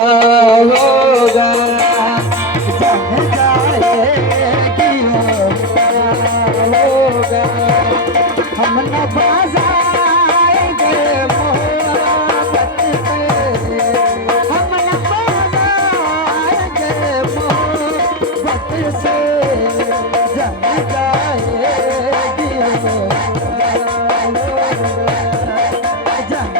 होगा जब जाएगी होगा हम न बाजाएंगे मोहब्बत पे हम न बाजाएंगे मोहब्बत से जब जाएगी जब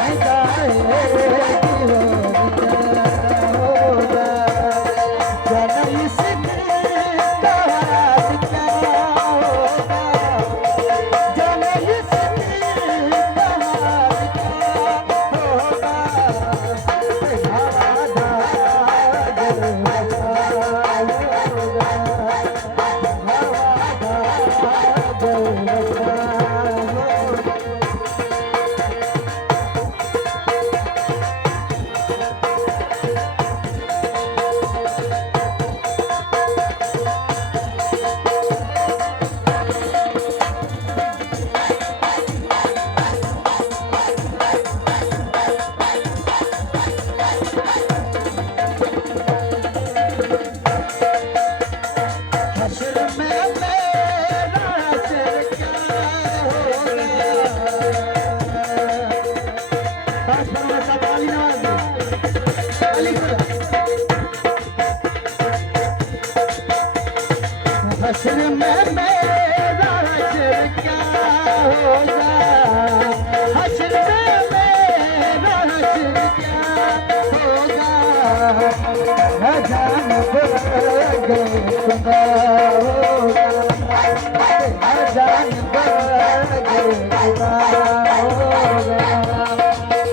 हश्र में मेरा हश्र क्या होगा हश्र में मेरा हश्र क्या होगा न जान बगे खुदा होगा न जान बगे खुदा होगा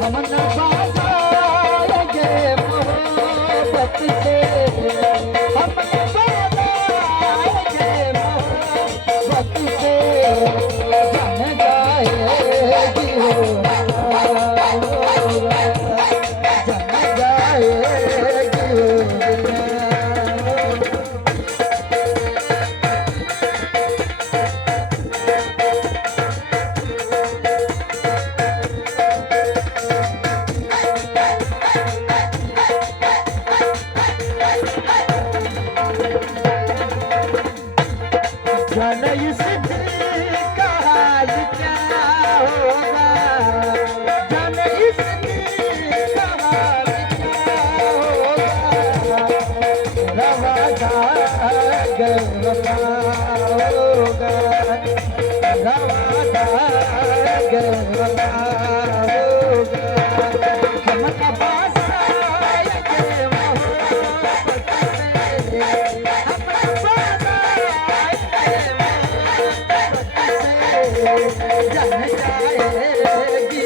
हम न बाजाएंगे मोहब्बत से हम इस दिल का हाल क्या होगा जाने इस दिल का हाल क्या होगा रवादा गरबा होगा रवादा गरबा होगा हम का पास आएंगे मोहब्बत से जन जाएगी